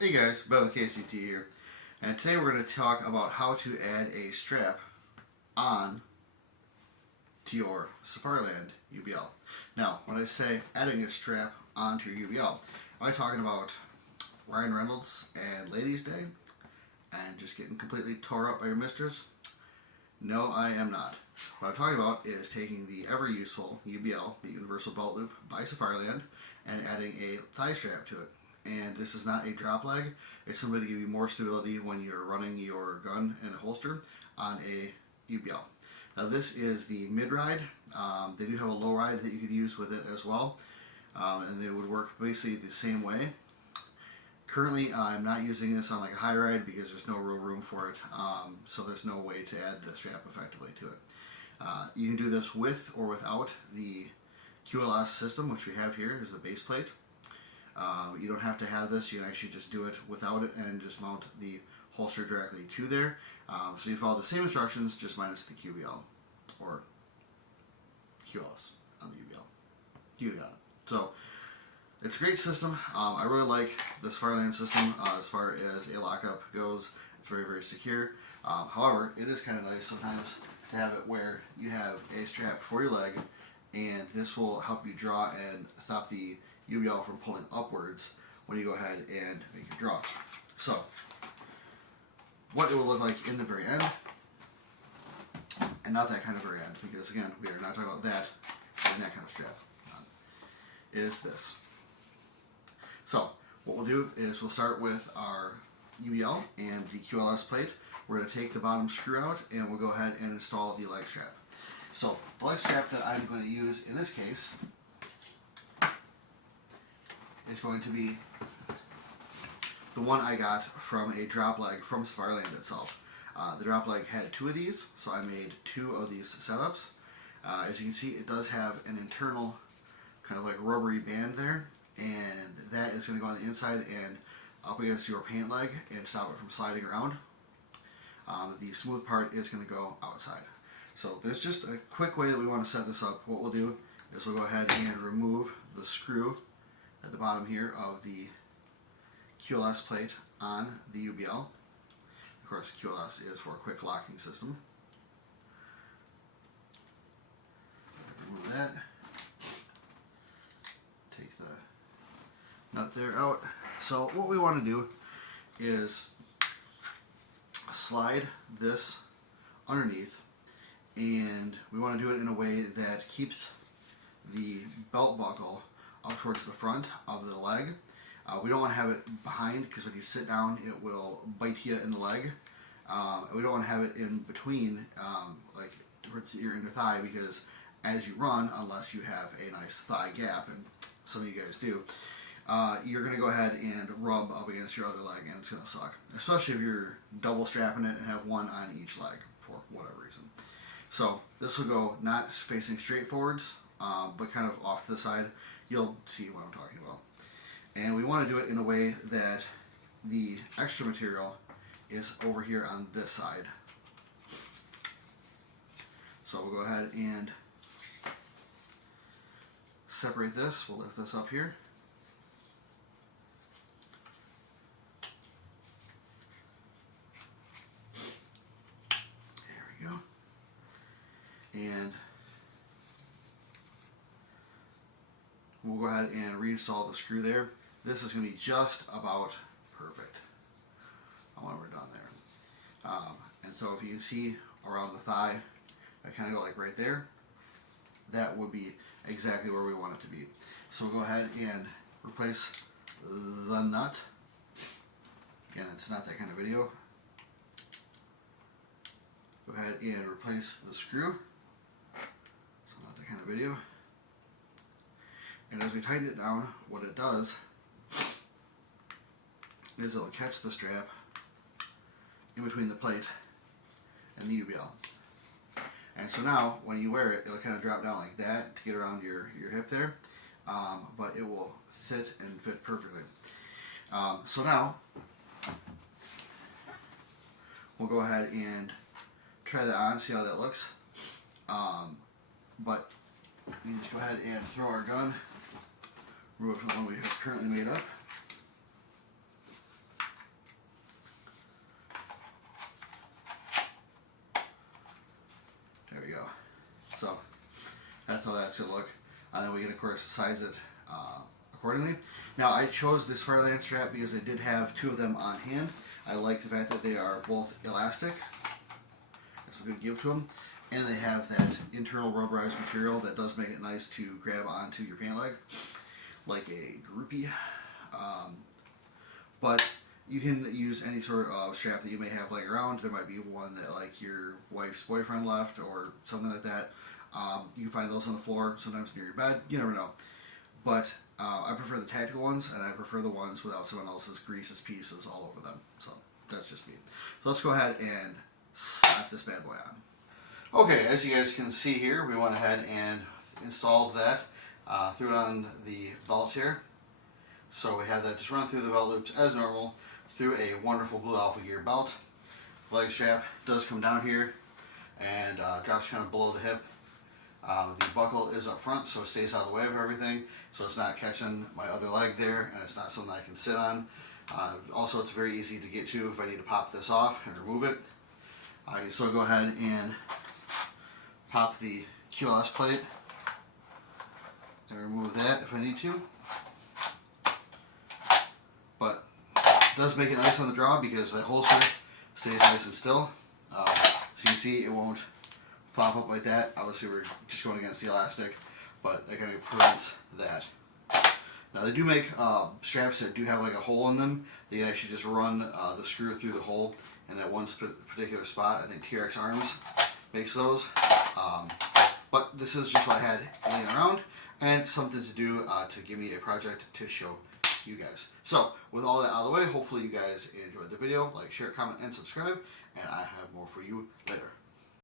Hey guys, Ben KCT here, and today we're going to talk about how to add a strap on to your Safariland UBL. Now, when I say adding a strap onto your UBL, am I talking about Ryan Reynolds and Ladies' Day and just getting completely tore up by your mistress? No, I am not. What I'm talking about is taking the ever useful UBL, the Universal Belt Loop by Safariland, and adding a thigh strap to it. And this is not a drop leg. It's simply to give you more stability when you're running your gun in a holster on a UBL. Now this is the mid-ride. They do have a low ride that you could use with it as well. And they would work basically the same way. Currently I'm not using this on like a high ride because there's no real room for it. So there's no way to add the strap effectively to it. You can do this with or without the QLS system, which we have here is the base plate. You don't have to have this. You can actually just do it without it and just mount the holster directly to there. So you follow the same instructions, just minus the QBL or QLS on the UBL. You got it. So it's a great system. I really like this Safariland system as far as a lockup goes. It's very, very secure. However, it is kind of nice sometimes to have it where you have a strap for your leg, and this will help you draw and stop the UBL from pulling upwards when you go ahead and make your draw. So, what it will look like in the very end, and not that kind of very end, because again, we are not talking about that and that kind of strap, is this. So, what we'll do is we'll start with our UBL and the QLS plate. We're going to take the bottom screw out and we'll go ahead and install the leg strap. So, the leg strap that I'm going to use in this case is going to be the one I got from a drop leg from Safariland itself. The drop leg had two of these, so I made two of these setups. As you can see, it does have an internal kind of like rubbery band there, and that is going to go on the inside and up against your pant leg and stop it from sliding around. The smooth part is going to go outside. So there's just a quick way that we want to set this up. What we'll do is we'll go ahead and remove the screw at the bottom here of the QLS plate on the UBL. Of course, QLS is for a quick locking system. Remove that. Take the nut there out. So what we want to do is slide this underneath, and we want to do it in a way that keeps the belt buckle up towards the front of the leg. We don't want to have it behind, because when you sit down it will bite you in the leg. We don't want to have it in between, like towards your inner thigh, because as you run, unless you have a nice thigh gap, and some of you guys do, you're going to go ahead and rub up against your other leg, and it's going to suck. Especially if you're double strapping it and have one on each leg for whatever reason. So this will go not facing straight forwards, but kind of off to the side. You'll see what I'm talking about. And we want to do it in a way that the extra material is over here on this side. So we'll go ahead and separate this. We'll lift this up here. There we go. And we'll go ahead and reinstall the screw there. This is going to be just about perfect when we're done there. And so if you can see around the thigh, I kind of go like right there. That would be exactly where we want it to be. So we'll go ahead and replace the nut. Again, it's not that kind of video. Go ahead and replace the screw. So not that kind of video. And as we tighten it down, what it does is it'll catch the strap in between the plate and the UBL. And so now, when you wear it, it'll kind of drop down like that to get around your hip there, but it will sit and fit perfectly. So now, we'll go ahead and try that on, see how that looks. But we just go ahead and throw our gun, remove it from the one we have currently made up. how that's going to look. And then we can, of course, size it accordingly. Now, I chose this Safariland strap because I did have 2 of them on hand. I like the fact that they are both elastic. That's what we give to them. And they have that internal rubberized material that does make it nice to grab onto your pant leg, like a groupie. But you can use any sort of strap that you may have laying around. There might be one that like your wife's boyfriend left or something like that. You can find those on the floor, sometimes near your bed. You never know. But I prefer the tactical ones, and I prefer the ones without someone else's greases pieces all over them. So that's just me. So let's go ahead and slap this bad boy on. Okay, as you guys can see here, we went ahead and installed that, threw it on the belt here. So we have that just run through the belt loops as normal, through a wonderful Blue Alpha Gear belt. The leg strap does come down here and drops kind of below the hip. The buckle is up front, so it stays out of the way of everything, so it's not catching my other leg there, and it's not something I can sit on. Also, it's very easy to get to if I need to pop this off and remove it. I can still go ahead and pop the QLS plate and remove that if I need to. But it does make it nice on the draw because the holster stays nice and still. So you can see it won't flop up like that. Obviously we're just going against the elastic, but that kind of prevents that. Now they do make straps that do have like a hole in them. They actually just run the screw through the hole in that one particular spot. I think TRX Arms makes those. But this is just what I had laying around and something to do to give me a project to show you guys. So with all that out of the way, hopefully you guys enjoyed the video. Like, share, comment, and subscribe, and I have more for you later.